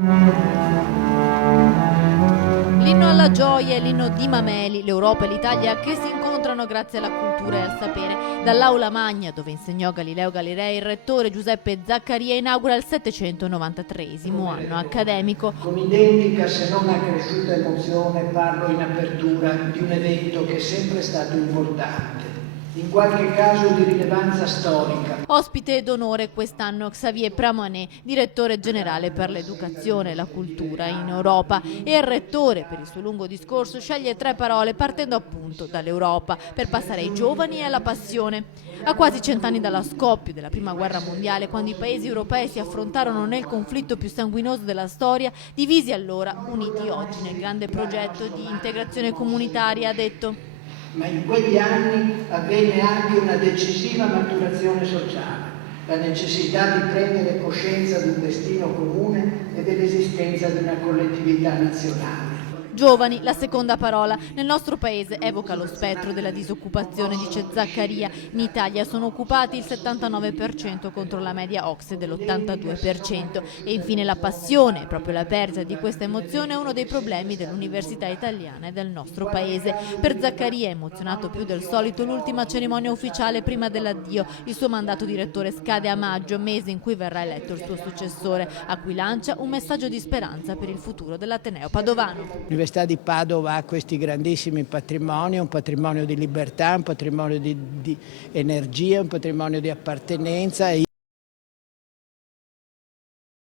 L'inno alla gioia e l'inno di Mameli, l'Europa e l'Italia che si incontrano grazie alla cultura e al sapere. Dall'Aula Magna, dove insegnò Galileo Galilei, il rettore Giuseppe Zaccaria inaugura il 793esimo anno accademico. Con identica se non accresciuta emozione parlo in apertura di un evento che è sempre stato importante, in qualche caso di rilevanza storica. Ospite d'onore quest'anno Xavier Pramané, direttore generale per l'educazione e la cultura in Europa, e il rettore per il suo lungo discorso sceglie 3 parole partendo appunto dall'Europa per passare ai giovani e alla passione. A quasi 100 anni dallo scoppio della Prima Guerra Mondiale, quando i paesi europei si affrontarono nel conflitto più sanguinoso della storia, divisi allora, uniti oggi nel grande progetto di integrazione comunitaria, ha detto. Ma in quegli anni avvenne anche una decisiva maturazione sociale, la necessità di prendere coscienza di un destino comune e dell'esistenza di una collettività nazionale. Giovani, la seconda parola. Nel nostro paese evoca lo spettro della disoccupazione, dice Zaccaria. In Italia sono occupati il 79% contro la media OCSE dell'82%. E infine la passione, proprio la perdita di questa emozione è uno dei problemi dell'università italiana e del nostro paese. Per Zaccaria, emozionato più del solito, l'ultima cerimonia ufficiale prima dell'addio. Il suo mandato di rettore scade a maggio, mese in cui verrà eletto il suo successore, a cui lancia un messaggio di speranza per il futuro dell'Ateneo padovano. L'Università di Padova ha questi grandissimi patrimoni, un patrimonio di libertà, un patrimonio di energia, un patrimonio di appartenenza.